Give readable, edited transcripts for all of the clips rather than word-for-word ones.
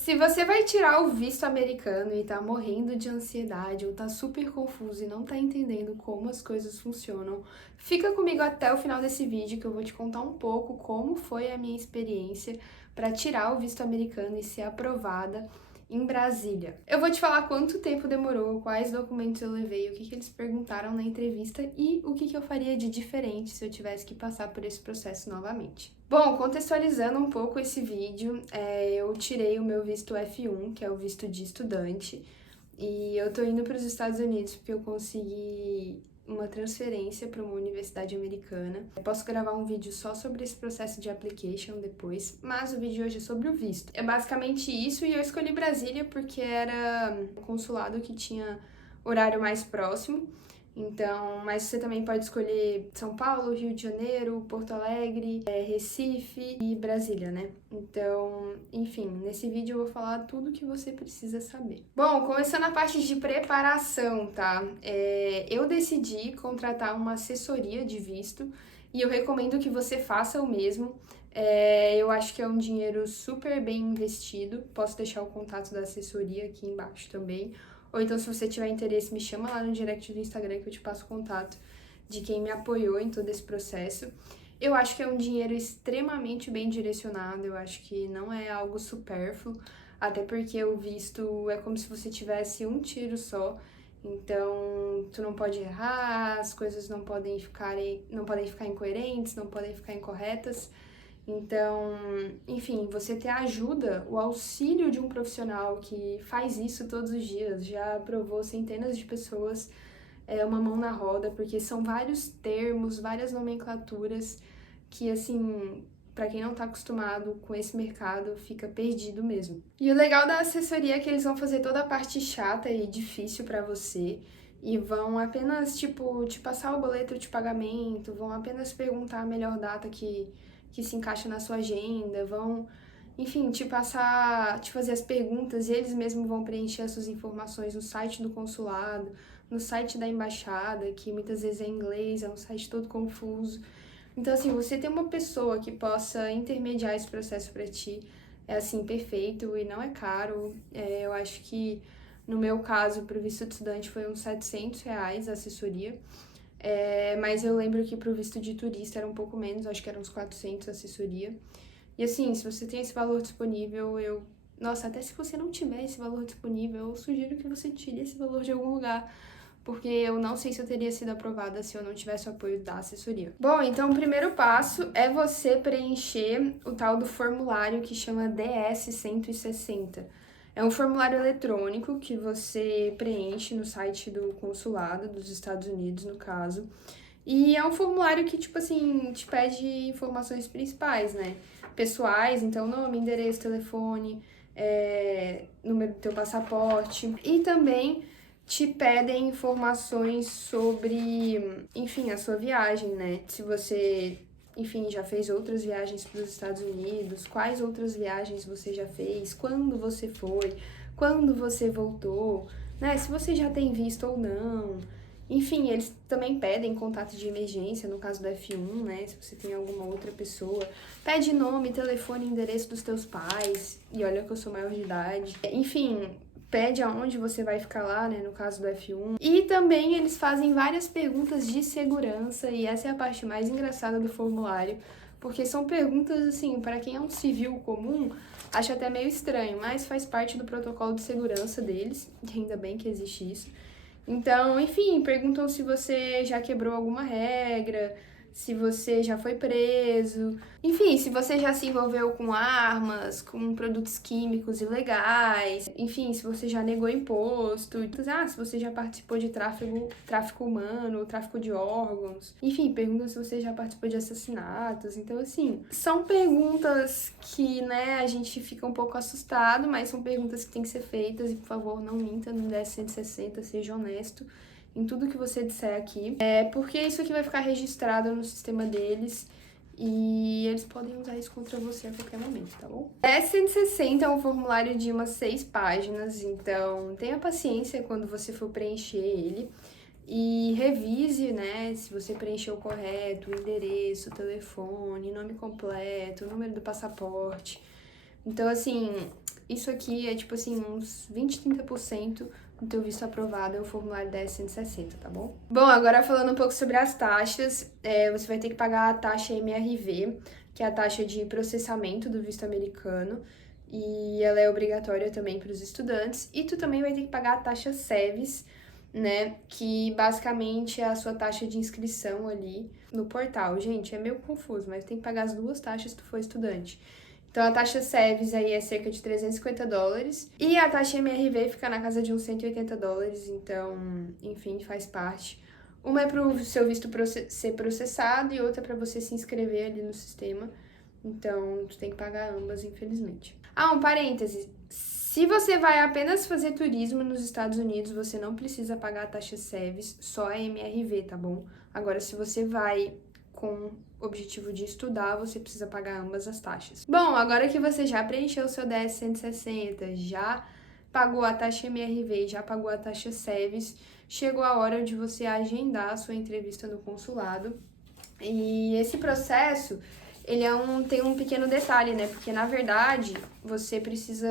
Se você vai tirar o visto americano e tá morrendo de ansiedade ou tá super confuso e não tá entendendo como as coisas funcionam, fica comigo até o final desse vídeo que eu vou te contar um pouco como foi a minha experiência para tirar o visto americano e ser aprovada em Brasília. Eu vou te falar quanto tempo demorou, quais documentos eu levei, o que eles perguntaram na entrevista e o que eu faria de diferente se eu tivesse que passar por esse processo novamente. Bom, contextualizando um pouco esse vídeo, eu tirei o meu visto F1, que é o visto de estudante, e eu tô indo para os Estados Unidos porque eu consegui uma transferência para uma universidade americana. Eu posso gravar um vídeo só sobre esse processo de application depois, mas o vídeo hoje é sobre o visto. É basicamente isso, e eu escolhi Brasília porque era o consulado que tinha horário mais próximo. Então, mas você também pode escolher São Paulo, Rio de Janeiro, Porto Alegre, Recife e Brasília, né? Então, enfim, nesse vídeo eu vou falar tudo que você precisa saber. Bom, começando a parte de preparação, tá? Eu decidi contratar uma assessoria de visto e eu recomendo que você faça o mesmo. Eu acho que é um dinheiro super bem investido. Posso deixar o contato da assessoria aqui embaixo também. Ou então, se você tiver interesse, me chama lá no direct do Instagram que eu te passo o contato de quem me apoiou em todo esse processo. Eu acho que é um dinheiro extremamente bem direcionado, eu acho que não é algo supérfluo, até porque o visto é como se você tivesse um tiro só, então tu não pode errar, as coisas não podem ficar incoerentes, não podem ficar incorretas. Então, enfim, você ter a ajuda, o auxílio de um profissional que faz isso todos os dias, já aprovou centenas de pessoas, é uma mão na roda, porque são vários termos, várias nomenclaturas que, assim, para quem não tá acostumado com esse mercado, fica perdido mesmo. E o legal da assessoria é que eles vão fazer toda a parte chata e difícil para você e vão apenas, tipo, te passar o boleto de pagamento, vão apenas perguntar a melhor data que se encaixa na sua agenda, vão, enfim, te fazer as perguntas e eles mesmos vão preencher as suas informações no site do consulado, no site da embaixada, que muitas vezes é em inglês, é um site todo confuso. Então, assim, você ter uma pessoa que possa intermediar esse processo para ti é, assim, perfeito e não é caro. Eu acho que, no meu caso, para o visto de estudante foi uns R$ 700 a assessoria. Mas eu lembro que pro visto de turista era um pouco menos, acho que eram uns 400 a assessoria. E assim, se você tem esse valor disponível, Nossa, até se você não tiver esse valor disponível, eu sugiro que você tire esse valor de algum lugar, porque eu não sei se eu teria sido aprovada se eu não tivesse o apoio da assessoria. Bom, então o primeiro passo é você preencher o tal do formulário que chama DS-160. É um formulário eletrônico que você preenche no site do consulado dos Estados Unidos, no caso. E é um formulário que, tipo assim, te pede informações principais, né? Pessoais, então nome, endereço, telefone, número do teu passaporte. E também te pedem informações sobre, enfim, a sua viagem, né? Se você, enfim, já fez outras viagens para os Estados Unidos, quais outras viagens você já fez, quando você foi, quando você voltou, né? Se você já tem visto ou não. Enfim, eles também pedem contato de emergência, no caso do F1, né? Se você tem alguma outra pessoa. Pede nome, telefone, endereço dos teus pais. E olha que eu sou maior de idade. Enfim, pede aonde você vai ficar lá, né? No caso do F1. E também eles fazem várias perguntas de segurança. E essa é a parte mais engraçada do formulário. Porque são perguntas, assim, para quem é um civil comum, acha até meio estranho, mas faz parte do protocolo de segurança deles. E ainda bem que existe isso. Então, enfim, perguntam se você já quebrou alguma regra, se você já foi preso, enfim, se você já se envolveu com armas, com produtos químicos ilegais, enfim, se você já negou imposto, se você já participou de tráfico humano, tráfico de órgãos, enfim, perguntam se você já participou de assassinatos. Então, assim, são perguntas que, né, a gente fica um pouco assustado, mas são perguntas que têm que ser feitas e, por favor, não minta no 10.160, seja honesto em tudo que você disser aqui. Porque isso aqui vai ficar registrado no sistema deles e eles podem usar isso contra você a qualquer momento, tá bom? 10.160 é um formulário de umas 6 páginas, então tenha paciência quando você for preencher ele e revise, né, se você preencheu correto, o endereço, o telefone, nome completo, o número do passaporte. Então, assim, isso aqui é tipo assim, uns 20, 30% do teu visto aprovado é o formulário 10.160, tá bom? Bom, agora falando um pouco sobre as taxas, você vai ter que pagar a taxa MRV, que é a taxa de processamento do visto americano, e ela é obrigatória também para os estudantes, e tu também vai ter que pagar a taxa SEVES, né, que basicamente é a sua taxa de inscrição ali no portal. Gente, é meio confuso, mas tem que pagar as duas taxas se tu for estudante. Então, a taxa SEVES aí é cerca de $350 e a taxa MRV fica na casa de uns $180, então, enfim, faz parte. Uma é para o seu visto ser processado e outra para você se inscrever ali no sistema. Então, tu tem que pagar ambas, infelizmente. Ah, um parêntese. Se você vai apenas fazer turismo nos Estados Unidos, você não precisa pagar a taxa SEVES, só a MRV, tá bom? Agora, se você vai com objetivo de estudar, você precisa pagar ambas as taxas. Bom, agora que você já preencheu o seu 10.160, já pagou a taxa MRV, já pagou a taxa SEVES, chegou a hora de você agendar a sua entrevista no consulado. E esse processo, ele tem um pequeno detalhe, né? Porque, na verdade, você precisa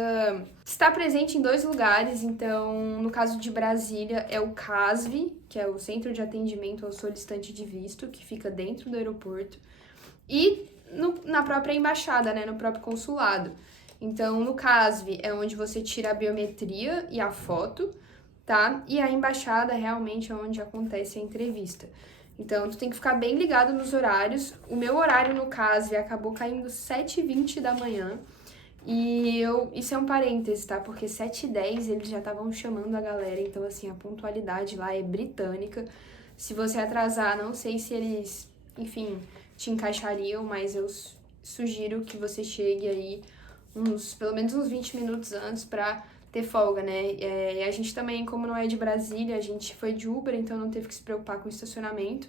estar presente em 2 lugares. Então, no caso de Brasília, é o CASV, que é o Centro de Atendimento ao Solicitante de Visto, que fica dentro do aeroporto, e na própria embaixada, né? No próprio consulado. Então, no CASV é onde você tira a biometria e a foto, tá? E a embaixada realmente é onde acontece a entrevista. Então, tu tem que ficar bem ligado nos horários. O meu horário, no caso, acabou caindo 7h20 da manhã. E isso é um parêntese, tá? Porque 7h10 eles já estavam chamando a galera. Então, assim, a pontualidade lá é britânica. Se você atrasar, não sei se eles, enfim, te encaixariam, mas eu sugiro que você chegue aí pelo menos uns 20 minutos antes pra ter folga, né? E a gente também, como não é de Brasília, a gente foi de Uber, então não teve que se preocupar com estacionamento.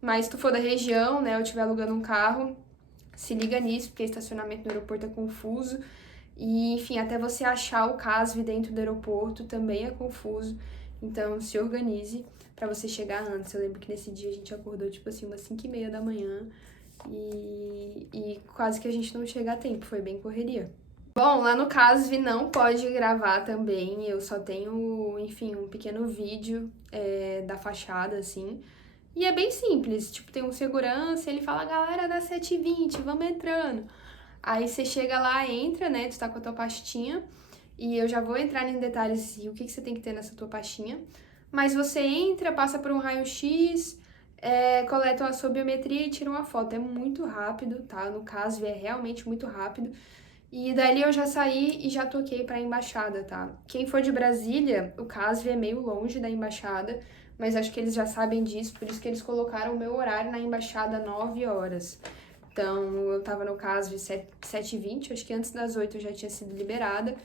Mas se tu for da região, né, ou estiver alugando um carro, se liga nisso, porque estacionamento no aeroporto é confuso. E, enfim, até você achar o CASV dentro do aeroporto também é confuso. Então, se organize pra você chegar antes. Eu lembro que nesse dia a gente acordou, tipo assim, umas 5h30 da manhã. E quase que a gente não chega a tempo, foi bem correria. Bom, lá no CASV não pode gravar também, eu só tenho, enfim, um pequeno vídeo da fachada, assim. E é bem simples, tipo, tem um segurança, ele fala, galera, dá 7h20, vamos entrando. Aí você chega lá, entra, né, tu tá com a tua pastinha, e eu já vou entrar em detalhes o que você tem que ter nessa tua pastinha. Mas você entra, passa por um raio-x, coletam a sua biometria e tiram uma foto. É muito rápido, tá? No CASV é realmente muito rápido. E dali eu já saí e já toquei pra embaixada, tá? Quem for de Brasília, o CASV é meio longe da embaixada, mas acho que eles já sabem disso, por isso que eles colocaram o meu horário na embaixada 9 horas. Então, eu tava no CASV 7h20, acho que antes das 8 eu já tinha sido liberada,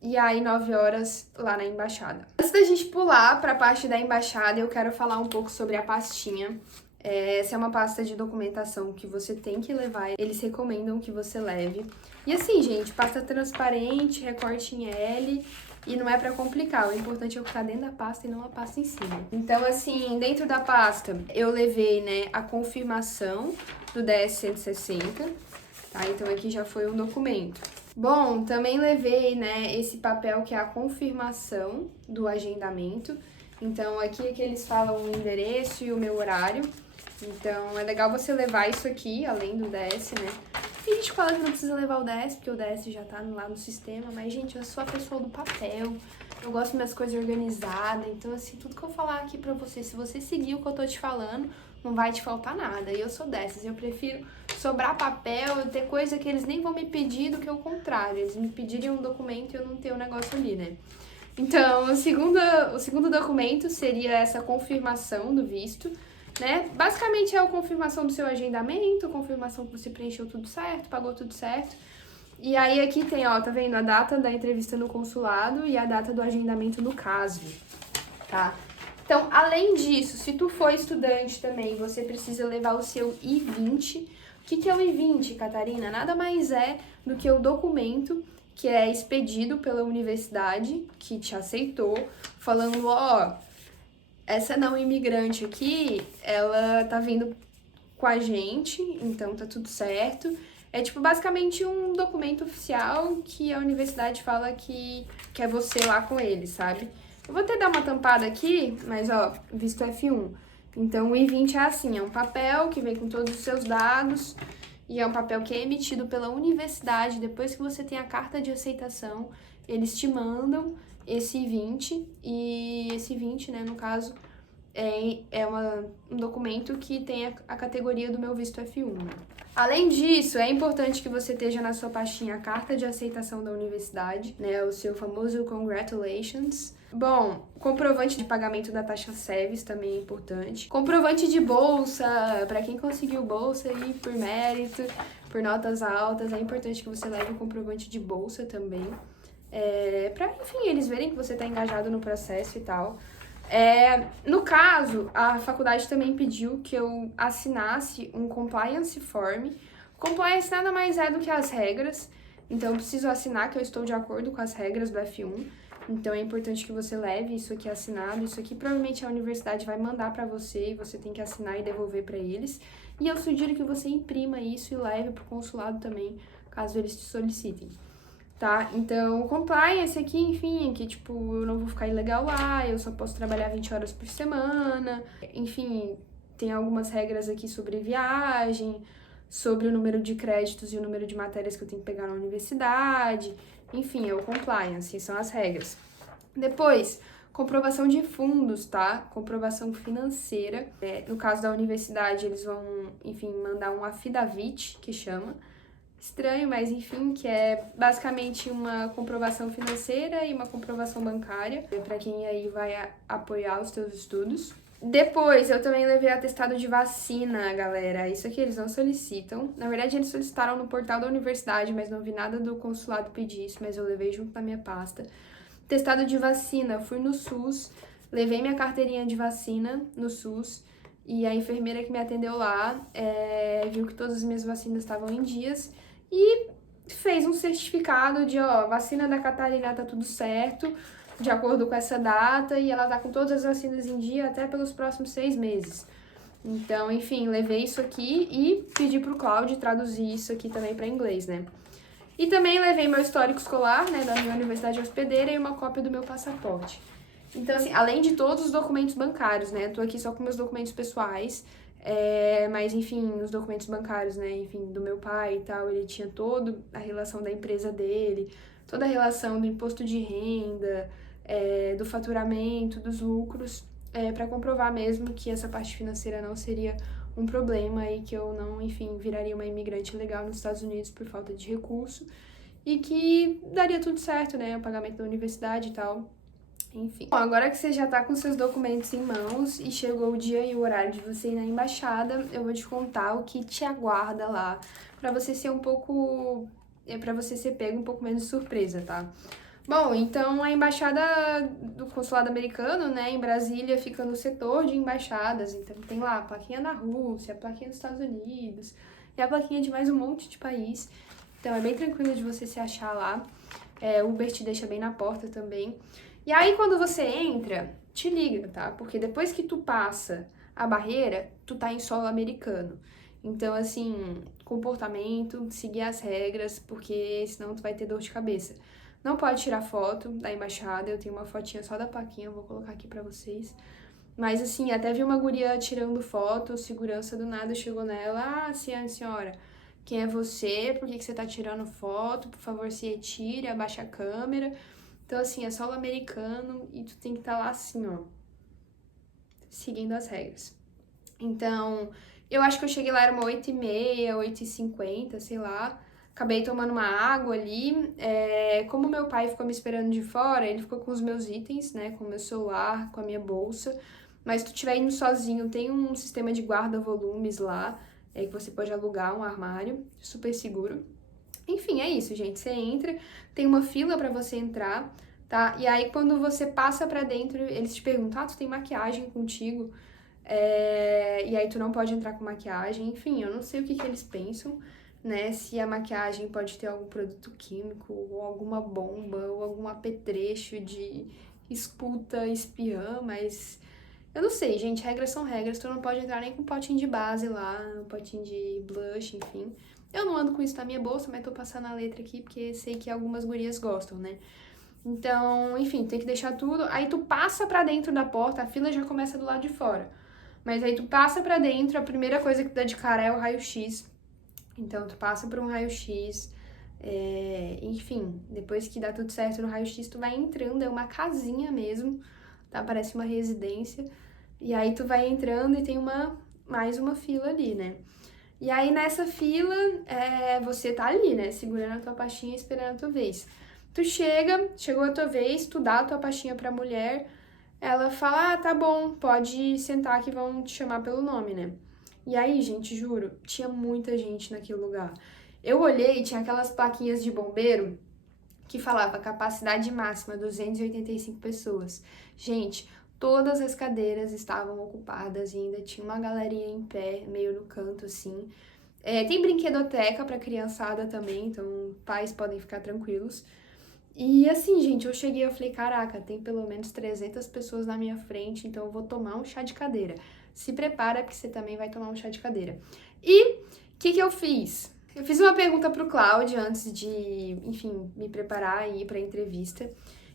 e aí 9 horas lá na embaixada. Antes da gente pular pra parte da embaixada, eu quero falar um pouco sobre a pastinha. Essa é uma pasta de documentação que você tem que levar, eles recomendam que você leve. E assim, gente, pasta transparente, recorte em L, e não é pra complicar, o importante é o que tá dentro da pasta e não a pasta em cima. Então, assim, dentro da pasta, eu levei, né, a confirmação do 10.160, tá? Então, aqui já foi um documento. Bom, também levei, né, esse papel que é a confirmação do agendamento. Então, aqui é que eles falam o endereço e o meu horário. Então, é legal você levar isso aqui, além do DS, né? Tem gente que fala que não precisa levar o DS, porque o DS já tá lá no sistema. Mas, gente, eu sou a pessoa do papel. Eu gosto das coisas organizadas. Então, assim, tudo que eu falar aqui pra você, se você seguir o que eu tô te falando, não vai te faltar nada. E eu sou dessas. Eu prefiro sobrar papel, ter coisa que eles nem vão me pedir do que o contrário. Eles me pediriam um documento e eu não ter o negócio ali, né? Então, o segundo documento seria essa confirmação do visto, né? Basicamente é a confirmação do seu agendamento, a confirmação que você preencheu tudo certo, pagou tudo certo. E aí aqui tem, ó, tá vendo? A data da entrevista no consulado e a data do agendamento no CASV, tá? Então, além disso, se tu for estudante também, você precisa levar o seu I-20. O que é o I-20, Catarina? Nada mais é do que o documento que é expedido pela universidade que te aceitou, falando, ó, essa não imigrante aqui, ela tá vindo com a gente, então tá tudo certo. É tipo basicamente um documento oficial que a universidade fala que é você lá com eles, sabe? Eu vou até dar uma tampada aqui, mas ó, visto F1. Então o I-20 é assim, é um papel que vem com todos os seus dados e é um papel que é emitido pela universidade. Depois que você tem a carta de aceitação, eles te mandam esse I-20 e esse I-20, né, no caso, um documento que tem a categoria do meu visto F1, né? Além disso, é importante que você esteja na sua pastinha a carta de aceitação da universidade, né, o seu famoso congratulations. Bom, comprovante de pagamento da taxa SEVES também é importante. Comprovante de bolsa, para quem conseguiu bolsa aí por mérito, por notas altas, é importante que você leve o comprovante de bolsa também. Para, enfim, eles verem que você está engajado no processo e tal. No caso, a faculdade também pediu que eu assinasse um compliance form. Compliance nada mais é do que as regras, então eu preciso assinar que eu estou de acordo com as regras do F1. Então é importante que você leve isso aqui assinado. Isso aqui provavelmente a universidade vai mandar para você e você tem que assinar e devolver para eles. E eu sugiro que você imprima isso e leve para o consulado também, caso eles te solicitem. Tá? Então, compliance aqui, enfim, que tipo, eu não vou ficar ilegal lá, eu só posso trabalhar 20 horas por semana. Enfim, tem algumas regras aqui sobre viagem, sobre o número de créditos e o número de matérias que eu tenho que pegar na universidade. Enfim, é o compliance, são as regras. Depois, comprovação de fundos, tá? Comprovação financeira. No caso da universidade, eles vão, enfim, mandar um affidavit, que chama. Estranho, mas enfim, que é basicamente uma comprovação financeira e uma comprovação bancária, para quem aí vai apoiar os teus estudos. Depois, eu também levei atestado de vacina, galera. Isso aqui eles não solicitam. Na verdade, eles solicitaram no portal da universidade, mas não vi nada do consulado pedir isso, mas eu levei junto na minha pasta. Atestado de vacina, fui no SUS, levei minha carteirinha de vacina no SUS, e a enfermeira que me atendeu lá viu que todas as minhas vacinas estavam em dias e fez um certificado de, ó, vacina da Catarina tá tudo certo, de acordo com essa data, e ela tá com todas as vacinas em dia até pelos próximos 6 meses. Então, enfim, levei isso aqui e pedi pro Cláudio traduzir isso aqui também para inglês, né? E também levei meu histórico escolar, né, da minha universidade hospedeira e uma cópia do meu passaporte. Então, assim, além de todos os documentos bancários, né, tô aqui só com meus documentos pessoais, mas, enfim, os documentos bancários, né, enfim, do meu pai e tal, ele tinha toda a relação da empresa dele, toda a relação do imposto de renda, do faturamento, dos lucros, para comprovar mesmo que essa parte financeira não seria um problema e que eu não, enfim, viraria uma imigrante legal nos Estados Unidos por falta de recurso e que daria tudo certo, né, o pagamento da universidade e tal. Enfim. Bom, agora que você já tá com seus documentos em mãos e chegou o dia e o horário de você ir na embaixada, eu vou te contar o que te aguarda lá, pra você ser para você ser pego um pouco menos de surpresa, tá? Bom, então a embaixada do consulado americano, né, em Brasília, fica no setor de embaixadas, então tem lá a plaquinha da Rússia, a plaquinha dos Estados Unidos e a plaquinha de mais um monte de país. Então é bem tranquilo de você se achar lá. O Uber te deixa bem na porta também. E aí, quando você entra, te liga, tá? Porque depois que tu passa a barreira, tu tá em solo americano. Então, assim, comportamento, seguir as regras, porque senão tu vai ter dor de cabeça. Não pode tirar foto da embaixada, eu tenho uma fotinha só da plaquinha, eu vou colocar aqui pra vocês. Mas, assim, até vi uma guria tirando foto, segurança do nada chegou nela, senhora, quem é você? Por que você tá tirando foto? Por favor, se retire, abaixa a câmera. Então, assim, é solo americano e tu tem que estar lá assim, ó, seguindo as regras. Então, eu acho que eu cheguei lá, era uma 8h30, 8h50, sei lá. Acabei tomando uma água ali. Como meu pai ficou me esperando de fora, ele ficou com os meus itens, né, com o meu celular, com a minha bolsa. Mas se tu estiver indo sozinho, tem um sistema de guarda-volumes lá, que você pode alugar um armário, super seguro. Enfim, é isso, gente. Você entra, tem uma fila pra você entrar, tá? E aí, quando você passa pra dentro, eles te perguntam, tu tem maquiagem contigo? E aí, tu não pode entrar com maquiagem. Enfim, eu não sei o que eles pensam, né? Se a maquiagem pode ter algum produto químico, ou alguma bomba, ou algum apetrecho de esputa espiã, mas... Eu não sei, gente. Regras são regras. Tu não pode entrar nem com potinho de base lá, um potinho de blush, enfim. Eu não ando com isso na minha bolsa, mas tô passando a letra aqui porque sei que algumas gurias gostam, né? Então, enfim, tem que deixar tudo. Aí tu passa pra dentro da porta, a fila já começa do lado de fora. Mas aí tu passa pra dentro, a primeira coisa que tu dá de cara é o raio-x. Então tu passa por um raio-x. Enfim, depois que dá tudo certo no raio-x, tu vai entrando, é uma casinha mesmo, tá? Parece uma residência. E aí tu vai entrando e tem mais uma fila ali, né? E aí nessa fila, você tá ali, né? Segurando a tua pastinha, esperando a tua vez. Tu chegou a tua vez, tu dá a tua pastinha pra mulher, ela fala, tá bom, pode sentar que vão te chamar pelo nome, né? E aí, gente, juro, tinha muita gente naquele lugar. Eu olhei e tinha aquelas plaquinhas de bombeiro que falava capacidade máxima 285 pessoas. Gente, todas as cadeiras estavam ocupadas e ainda tinha uma galerinha em pé, meio no canto assim. Tem brinquedoteca para criançada também, então pais podem ficar tranquilos. E assim, gente, eu cheguei e falei, caraca, tem pelo menos 300 pessoas na minha frente, então eu vou tomar um chá de cadeira. Se prepara, porque você também vai tomar um chá de cadeira. E o que eu fiz? Eu fiz uma pergunta pro Cláudio antes de, enfim, me preparar e ir pra entrevista.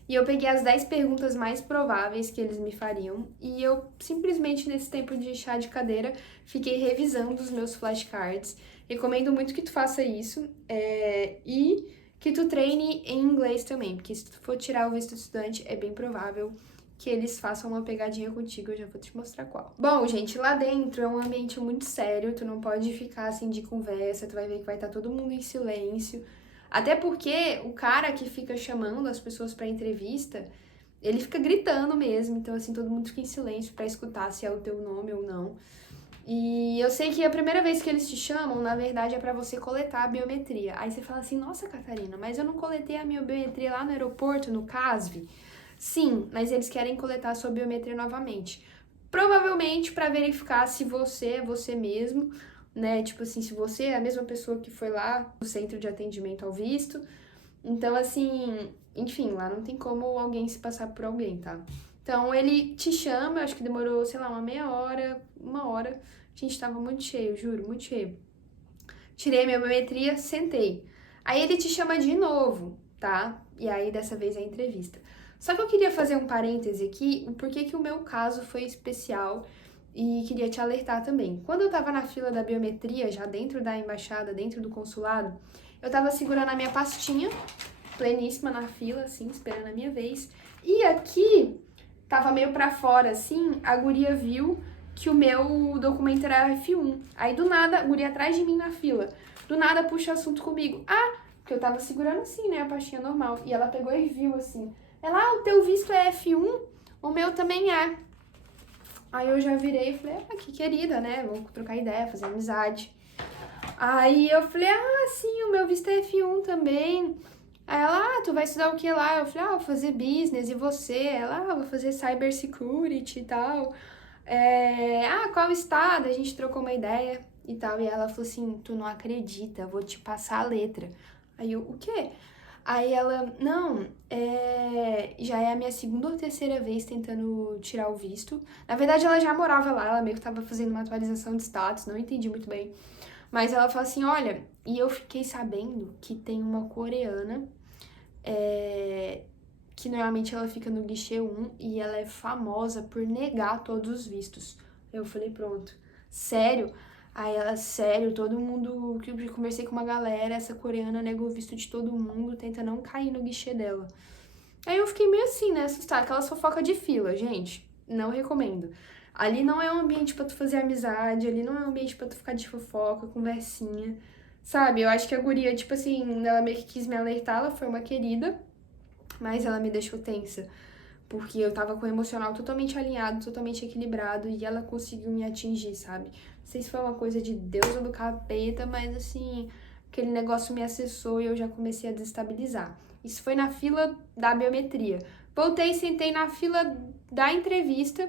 E eu peguei as 10 perguntas mais prováveis que eles me fariam. E eu simplesmente, nesse tempo de chá de cadeira, fiquei revisando os meus flashcards. Recomendo muito que tu faça isso. E que tu treine em inglês também, porque se tu for tirar o visto de estudante, é bem provável que eles façam uma pegadinha contigo, eu já vou te mostrar qual. Bom, gente, lá dentro é um ambiente muito sério, tu não pode ficar assim de conversa, tu vai ver que vai estar todo mundo em silêncio. Até porque o cara que fica chamando as pessoas pra entrevista, ele fica gritando mesmo, então assim, todo mundo fica em silêncio pra escutar se é o teu nome ou não. E eu sei que a primeira vez que eles te chamam, na verdade, é pra você coletar a biometria. Aí você fala assim, nossa, Catarina, mas eu não coletei a minha biometria lá no aeroporto, no CASV? Sim, mas eles querem coletar a sua biometria novamente. Provavelmente pra verificar se você é você mesmo, né? Tipo assim, se você é a mesma pessoa que foi lá no centro de atendimento ao visto. Então, assim, enfim, lá não tem como alguém se passar por alguém, tá? Então ele te chama, eu acho que demorou, sei lá, uma meia hora, uma hora. Gente, tava muito cheio, juro, muito cheio. Tirei minha biometria, sentei. Aí ele te chama de novo, tá? E aí dessa vez é a entrevista. Só que eu queria fazer um parêntese aqui, o porquê que o meu caso foi especial e queria te alertar também. Quando eu tava na fila da biometria, já dentro da embaixada, dentro do consulado, eu tava segurando a minha pastinha, pleníssima na fila, assim, esperando a minha vez. E aqui, tava meio pra fora, assim, a guria viu que o meu documento era F1. Aí, do nada, a guria atrás de mim na fila, do nada puxa assunto comigo. Ah, porque eu tava segurando assim, né, a pastinha normal. E ela pegou e viu, assim. Ela, o teu visto é F1? O meu também é. Aí eu já virei e falei, que querida, né, vamos trocar ideia, fazer amizade. Aí eu falei, sim, o meu visto é F1 também. Aí ela, tu vai estudar o que lá? Eu falei, vou fazer business, e você? Ela, vou fazer cybersecurity e tal. Qual estado? A gente trocou uma ideia e tal. E ela falou assim, tu não acredita, eu vou te passar a letra. Aí eu, o quê? Aí ela, não, já é a minha segunda ou terceira vez tentando tirar o visto. Na verdade, ela já morava lá, ela meio que tava fazendo uma atualização de status, não entendi muito bem. Mas ela falou assim, olha, e eu fiquei sabendo que tem uma coreana que normalmente ela fica no guichê 1 e ela é famosa por negar todos os vistos. Eu falei, pronto. Sério? Aí ela, sério, todo mundo, que eu conversei com uma galera, essa coreana nega o visto de todo mundo, tenta não cair no guichê dela. Aí eu fiquei meio assim, né, assustada, aquela fofoca de fila, gente, não recomendo. Ali não é um ambiente pra tu fazer amizade, ali não é um ambiente pra tu ficar de fofoca, conversinha, sabe? Eu acho que a guria, tipo assim, ela meio que quis me alertar, ela foi uma querida, mas ela me deixou tensa, porque eu tava com o emocional totalmente alinhado, totalmente equilibrado, e ela conseguiu me atingir, sabe? Não sei se foi uma coisa de Deus ou do capeta, mas assim, aquele negócio me acessou e eu já comecei a desestabilizar. Isso foi na fila da biometria. Voltei, sentei na fila da entrevista.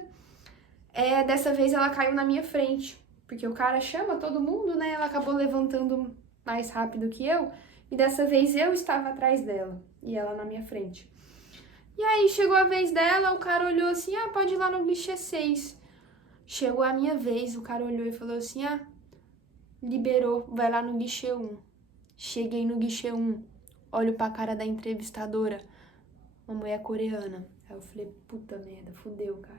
Dessa vez ela caiu na minha frente, porque o cara chama todo mundo, né? Ela acabou levantando mais rápido que eu, e dessa vez eu estava atrás dela, e ela na minha frente. E aí chegou a vez dela, o cara olhou assim, pode ir lá no guichê 6. Chegou a minha vez, o cara olhou e falou assim, liberou, vai lá no guichê 1. Cheguei no guichê 1, olho pra cara da entrevistadora, uma mulher coreana. Aí eu falei, puta merda, fudeu, cara.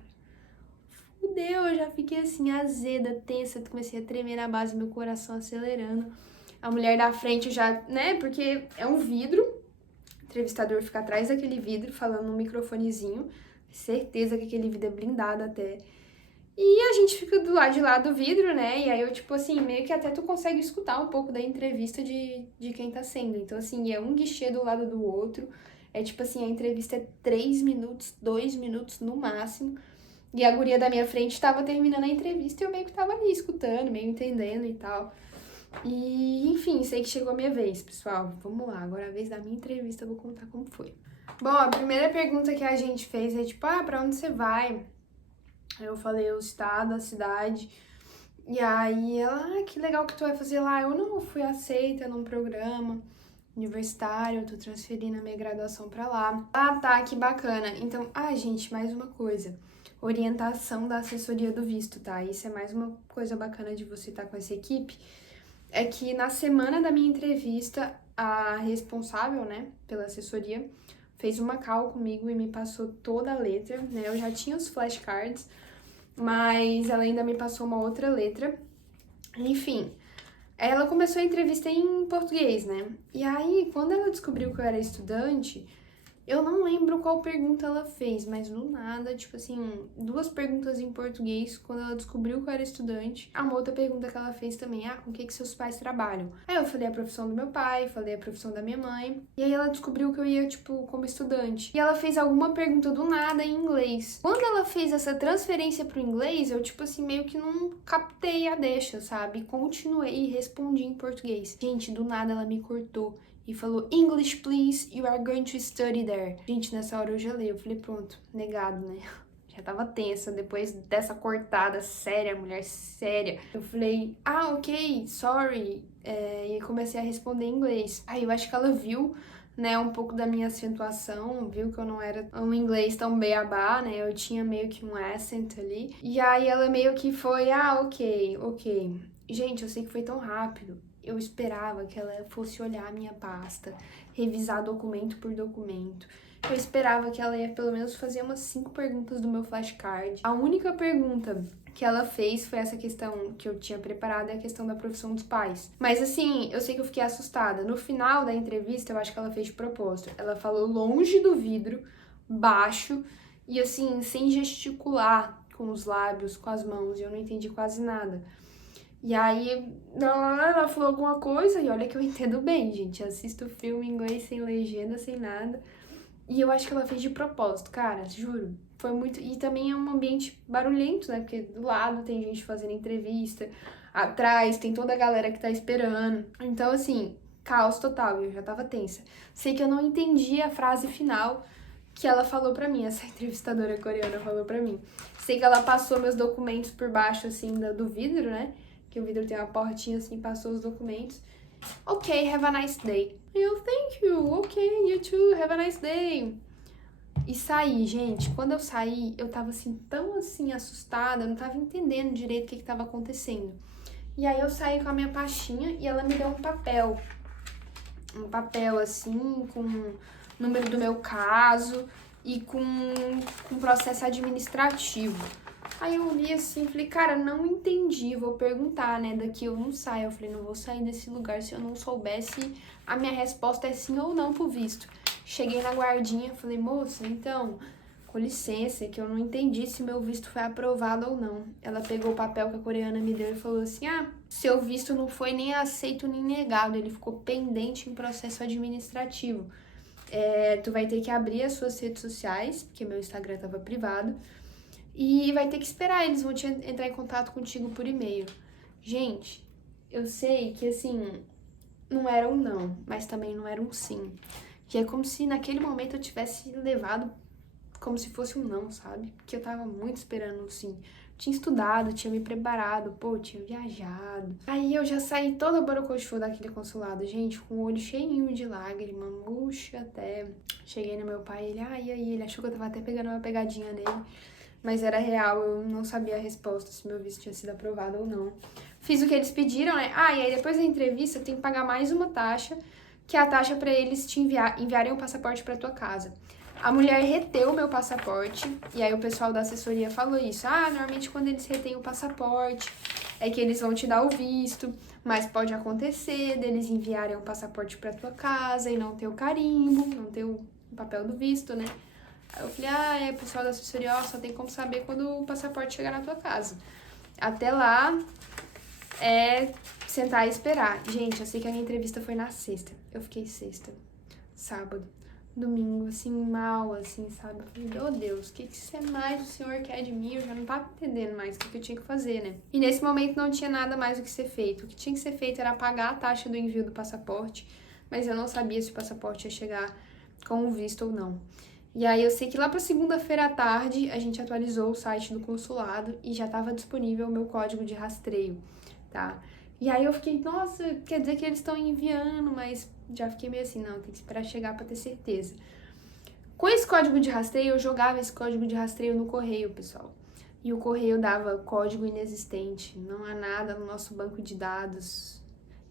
Fudeu, eu já fiquei assim, azeda, tensa, comecei a tremer na base, meu coração acelerando. A mulher da frente já, né, porque é um vidro, o entrevistador fica atrás daquele vidro, falando no microfonezinho, certeza que aquele vidro é blindado até. E a gente fica do lado de lá do vidro, né? E aí eu, tipo assim, meio que até tu consegue escutar um pouco da entrevista de quem tá sendo. Então, assim, é um guichê do lado do outro. É tipo assim, a entrevista é 3 minutos, 2 minutos no máximo. E a guria da minha frente tava terminando a entrevista e eu meio que tava ali escutando, meio entendendo e tal. E, enfim, sei que chegou a minha vez, pessoal. Vamos lá, agora é a vez da minha entrevista, eu vou contar como foi. Bom, a primeira pergunta que a gente fez é tipo, pra onde você vai? Eu falei o estado, a cidade. E aí ela, que legal que tu vai fazer lá. Eu não fui aceita num programa universitário, eu tô transferindo a minha graduação pra lá. Ah, tá, que bacana. Então, gente, mais uma coisa. Orientação da assessoria do visto, tá? Isso é mais uma coisa bacana de você estar com essa equipe. É que na semana da minha entrevista, a responsável, né, pela assessoria, fez uma call comigo e me passou toda a letra, né? Eu já tinha os flashcards, mas ela ainda me passou uma outra letra. Enfim, ela começou a entrevista em português, né? E aí, quando ela descobriu que eu era estudante, eu não lembro qual pergunta ela fez, mas do nada, tipo assim, 2 perguntas em português, quando ela descobriu que eu era estudante. Uma outra pergunta que ela fez também, com o que seus pais trabalham? Aí eu falei a profissão do meu pai, falei a profissão da minha mãe, e aí ela descobriu que eu ia, tipo, como estudante. E ela fez alguma pergunta do nada em inglês. Quando ela fez essa transferência pro inglês, eu, tipo assim, meio que não captei a deixa, sabe? Continuei e respondi em português. Gente, do nada ela me cortou e falou, English, please, you are going to study there. Gente, nessa hora eu gelei, eu falei, pronto, negado, né? Já tava tensa, depois dessa cortada séria, mulher séria. Eu falei, ok, sorry, e comecei a responder em inglês. Aí eu acho que ela viu, né, um pouco da minha acentuação, viu que eu não era um inglês tão beabá, né, eu tinha meio que um accent ali. E aí ela meio que foi, ok. Gente, eu sei que foi tão rápido. Eu esperava que ela fosse olhar a minha pasta, revisar documento por documento. Eu esperava que ela ia pelo menos fazer umas 5 perguntas do meu flashcard. A única pergunta que ela fez foi essa questão que eu tinha preparado, é a questão da profissão dos pais. Mas assim, eu sei que eu fiquei assustada. No final da entrevista, eu acho que ela fez de propósito. Ela falou longe do vidro, baixo, e assim, sem gesticular com os lábios, com as mãos, e eu não entendi quase nada. E aí, ela falou alguma coisa, e olha que eu entendo bem, gente. Eu assisto filme em inglês sem legenda, sem nada. E eu acho que ela fez de propósito, cara, juro. Foi muito. E também é um ambiente barulhento, né? Porque do lado tem gente fazendo entrevista, atrás tem toda a galera que tá esperando. Então, assim, caos total. E eu já tava tensa. Sei que eu não entendi a frase final que ela falou pra mim, essa entrevistadora coreana falou pra mim. Sei que ela passou meus documentos por baixo, assim, do vidro, né? Que o vidro tem uma portinha assim, passou os documentos. Ok, have a nice day. Eu, thank you, ok, you too, have a nice day. E saí, gente. Quando eu saí, eu tava assim, tão assim, assustada, eu não tava entendendo direito o que tava acontecendo. E aí eu saí com a minha pastinha e ela me deu um papel. Um papel assim, com o número do meu caso e com processo administrativo. Aí eu li assim, falei, cara, não entendi, vou perguntar, né? Daqui eu não saio. Eu falei, não vou sair desse lugar se eu não soubesse a minha resposta é sim ou não pro visto. Cheguei na guardinha, falei, moça, então, com licença, que eu não entendi se meu visto foi aprovado ou não. Ela pegou o papel que a coreana me deu e falou assim, seu visto não foi nem aceito nem negado, ele ficou pendente em processo administrativo. Tu vai ter que abrir as suas redes sociais, porque meu Instagram tava privado, e vai ter que esperar, eles vão entrar em contato contigo por e-mail. Gente, eu sei que assim, não era um não, mas também não era um sim. Que é como se naquele momento eu tivesse levado como se fosse um não, sabe? Porque eu tava muito esperando um sim. Tinha estudado, tinha me preparado, tinha viajado. Aí eu já saí toda borocochô daquele consulado, gente, com o olho cheinho de lágrima, murcha até. Cheguei no meu pai, ele, e aí? Ele achou que eu tava até pegando uma pegadinha nele. mas era real, eu não sabia a resposta, se meu visto tinha sido aprovado ou não. Fiz o que eles pediram, né? Ah, e aí depois da entrevista eu tenho que pagar mais uma taxa, que é a taxa para eles te enviarem o passaporte para tua casa. A mulher reteu o meu passaporte, e aí o pessoal da assessoria falou isso. Ah, normalmente quando eles retêm o passaporte, é que eles vão te dar o visto, mas pode acontecer deles enviarem o passaporte para tua casa e não ter o carimbo, não ter o papel do visto, né? Aí eu falei, o pessoal da assessoria, só tem como saber quando o passaporte chegar na tua casa. Até lá, é sentar e esperar. Gente, eu sei que a minha entrevista foi na sexta. Eu fiquei sexta, sábado, domingo, assim, mal, assim, sabe? Eu falei, meu Deus, o que mais o senhor quer de mim? Eu já não tava entendendo mais o que eu tinha que fazer, né? E nesse momento não tinha nada mais o que ser feito. O que tinha que ser feito era pagar a taxa do envio do passaporte, mas eu não sabia se o passaporte ia chegar com o visto ou não. E aí eu sei que lá para segunda-feira à tarde a gente atualizou o site do consulado e já estava disponível o meu código de rastreio, tá? E aí eu fiquei, nossa, quer dizer que eles estão enviando, mas já fiquei meio assim, não, tem que esperar chegar para ter certeza. Com esse código de rastreio, eu jogava esse código de rastreio no correio, pessoal. E o correio dava código inexistente, não há nada no nosso banco de dados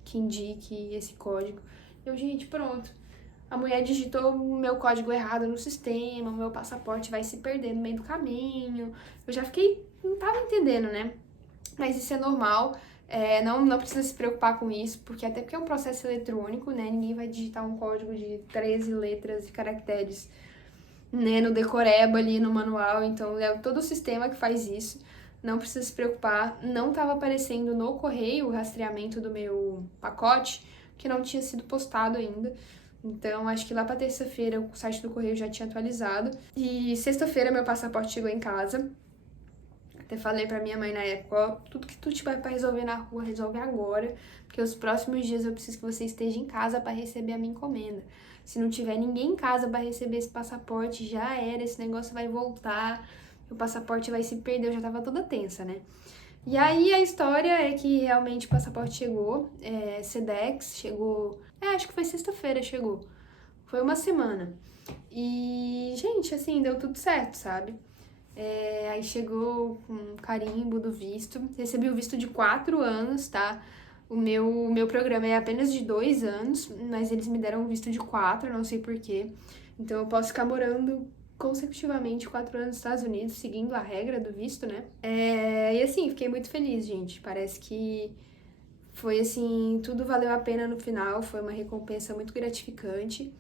que indique esse código. Gente, pronto. A mulher digitou o meu código errado no sistema, o meu passaporte vai se perder no meio do caminho. Eu já fiquei, não tava entendendo, né? Mas isso é normal, não precisa se preocupar com isso, até porque é um processo eletrônico, né? Ninguém vai digitar um código de 13 letras e caracteres, né, no decoreba ali no manual, então é todo o sistema que faz isso. Não precisa se preocupar, não estava aparecendo no correio o rastreamento do meu pacote, que não tinha sido postado ainda. Então, acho que lá pra terça-feira o site do correio já tinha atualizado. E sexta-feira meu passaporte chegou em casa. Até falei pra minha mãe na época, ó, tudo que tu tiver pra resolver na rua, resolve agora. Porque os próximos dias eu preciso que você esteja em casa pra receber a minha encomenda. Se não tiver ninguém em casa pra receber esse passaporte, já era, esse negócio vai voltar, o passaporte vai se perder, eu já tava toda tensa, né? E aí a história é que realmente o passaporte chegou, Sedex, chegou, acho que foi sexta-feira, chegou. Foi uma semana. E, gente, assim, deu tudo certo, sabe? Aí chegou com um carimbo do visto. Recebi o visto de 4 anos, tá? O meu programa é apenas de 2 anos, mas eles me deram um visto de 4, não sei porquê. Então eu posso ficar morando consecutivamente 4 anos nos Estados Unidos, seguindo a regra do visto, né? E assim, fiquei muito feliz, gente. Parece que foi assim, tudo valeu a pena no final, foi uma recompensa muito gratificante.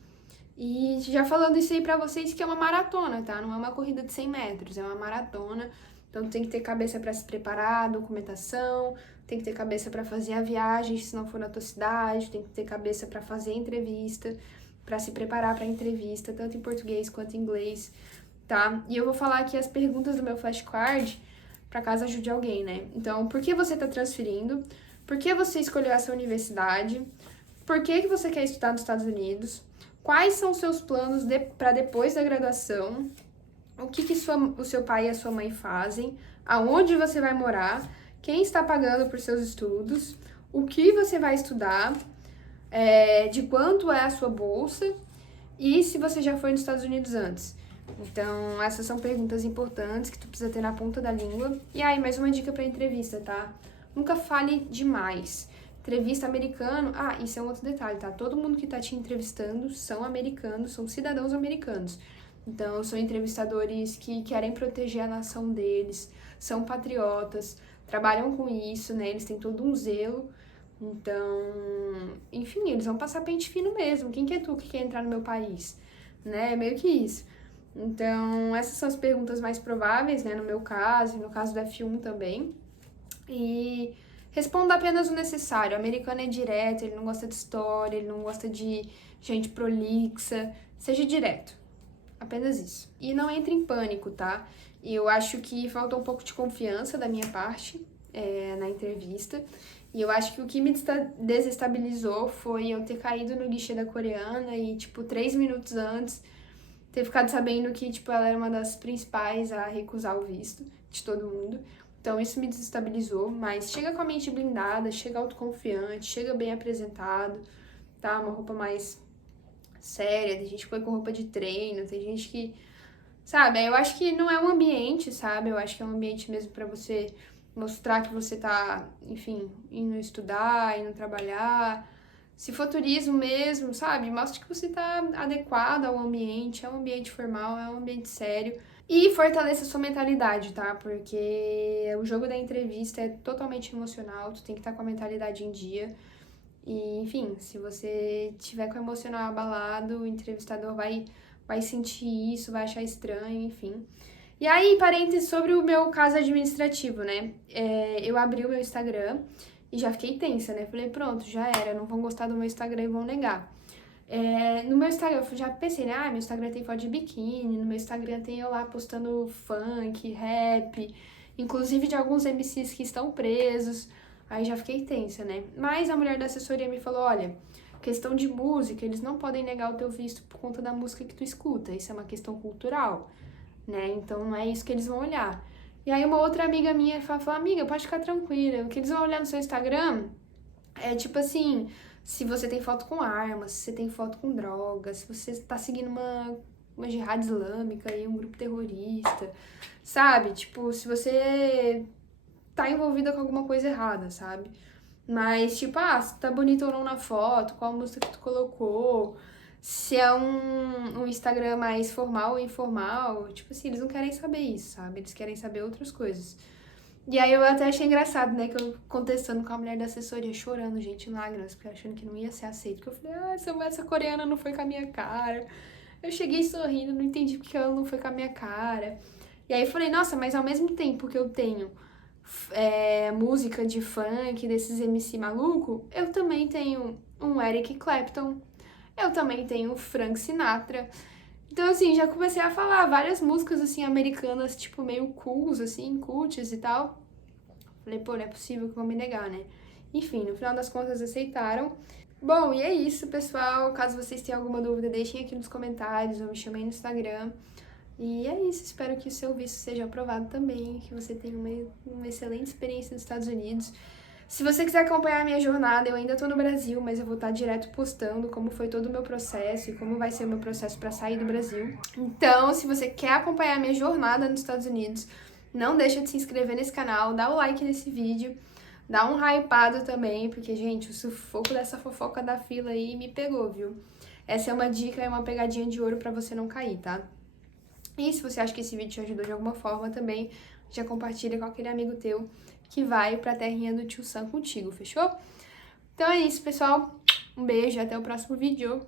E já falando isso aí pra vocês que é uma maratona, tá? Não é uma corrida de 100 metros, é uma maratona. Então tem que ter cabeça pra se preparar, documentação, tem que ter cabeça pra fazer a viagem, se não for na tua cidade, tem que ter cabeça pra fazer a entrevista, pra se preparar pra entrevista, tanto em português quanto em inglês, tá? E eu vou falar aqui as perguntas do meu flashcard, pra caso ajude alguém, né? Então, por que você tá transferindo? Por que você escolheu essa universidade? Por que você quer estudar nos Estados Unidos? Quais são os seus planos para depois da graduação? O que o seu pai e a sua mãe fazem? Aonde você vai morar? Quem está pagando por seus estudos? O que você vai estudar? De quanto é a sua bolsa? E se você já foi nos Estados Unidos antes? Então, essas são perguntas importantes que tu precisa ter na ponta da língua. E aí, mais uma dica para entrevista, tá? Nunca fale demais. Entrevista americano, isso é um outro detalhe, tá? Todo mundo que tá te entrevistando são americanos, são cidadãos americanos. Então, são entrevistadores que querem proteger a nação deles, são patriotas, trabalham com isso, né? Eles têm todo um zelo. Então, enfim, eles vão passar pente fino mesmo. Quem que é tu que quer entrar no meu país? Né? É meio que isso. Então, essas são as perguntas mais prováveis, né? No meu caso, e no caso do F1 também. E responda apenas o necessário. O americano é direto, ele não gosta de história, ele não gosta de gente prolixa. Seja direto. Apenas isso. E não entre em pânico, tá? E eu acho que faltou um pouco de confiança da minha parte na entrevista. E eu acho que o que me desestabilizou foi eu ter caído no guichê da coreana e, 3 minutos antes, ter ficado sabendo que, ela era uma das principais a recusar o visto de todo mundo. Então, isso me desestabilizou, mas chega com a mente blindada, chega autoconfiante, chega bem apresentado, tá? Uma roupa mais séria, tem gente que foi com roupa de treino, tem gente que, sabe? Aí eu acho que não é um ambiente, sabe? Eu acho que é um ambiente mesmo pra você mostrar que você tá, enfim, indo estudar, indo trabalhar. Se for turismo mesmo, sabe? Mostra que você tá adequado ao ambiente, é um ambiente formal, é um ambiente sério. E fortaleça sua mentalidade, tá? Porque o jogo da entrevista é totalmente emocional, tu tem que estar com a mentalidade em dia. E, enfim, se você tiver com o emocional abalado, o entrevistador vai sentir isso, vai achar estranho, enfim. E aí, parênteses sobre o meu caso administrativo, né? Eu abri o meu Instagram e já fiquei tensa, né? Falei, pronto, já era, não vão gostar do meu Instagram e vão negar. No meu Instagram, eu já pensei, né? Meu Instagram tem foto de biquíni, no meu Instagram tem eu lá postando funk, rap, inclusive de alguns MCs que estão presos. Aí já fiquei tensa, né? Mas a mulher da assessoria me falou, olha, questão de música, eles não podem negar o teu visto por conta da música que tu escuta, isso é uma questão cultural, né? Então não é isso que eles vão olhar. E aí uma outra amiga minha falou, amiga, pode ficar tranquila, o que eles vão olhar no seu Instagram é tipo assim, se você tem foto com armas, se você tem foto com drogas, se você tá seguindo uma jihad islâmica e um grupo terrorista, sabe? Tipo, se você tá envolvida com alguma coisa errada, sabe? Mas, tipo, se tá bonito ou não na foto, qual música que tu colocou, se é um Instagram mais formal ou informal, tipo assim, eles não querem saber isso, sabe? Eles querem saber outras coisas. E aí eu até achei engraçado, né, que eu contestando com a mulher da assessoria, chorando, gente, em lágrimas, porque achando que não ia ser aceito. Porque eu falei, essa coreana não foi com a minha cara. Eu cheguei sorrindo, não entendi porque ela não foi com a minha cara. E aí eu falei, nossa, mas ao mesmo tempo que eu tenho música de funk, desses MC maluco, eu também tenho um Eric Clapton, eu também tenho Frank Sinatra. Então, assim, já comecei a falar várias músicas, assim, americanas, tipo, meio cools, assim, cults e tal. Falei, pô, não é possível que vão me negar, né? Enfim, no final das contas aceitaram. Bom, e é isso, pessoal. Caso vocês tenham alguma dúvida, deixem aqui nos comentários ou me chamem no Instagram. E é isso, espero que o seu visto seja aprovado também, que você tenha uma excelente experiência nos Estados Unidos. Se você quiser acompanhar a minha jornada, eu ainda tô no Brasil, mas eu vou estar direto postando como foi todo o meu processo e como vai ser o meu processo para sair do Brasil. Então, se você quer acompanhar a minha jornada nos Estados Unidos, não deixa de se inscrever nesse canal, dá o like nesse vídeo, dá um hypado também, porque, gente, o sufoco dessa fofoca da fila aí me pegou, viu? Essa é uma dica, é uma pegadinha de ouro pra você não cair, tá? E se você acha que esse vídeo te ajudou de alguma forma também, já compartilha com aquele amigo teu que vai pra terrinha do Tio Sam contigo, fechou? Então é isso, pessoal. Um beijo, até o próximo vídeo.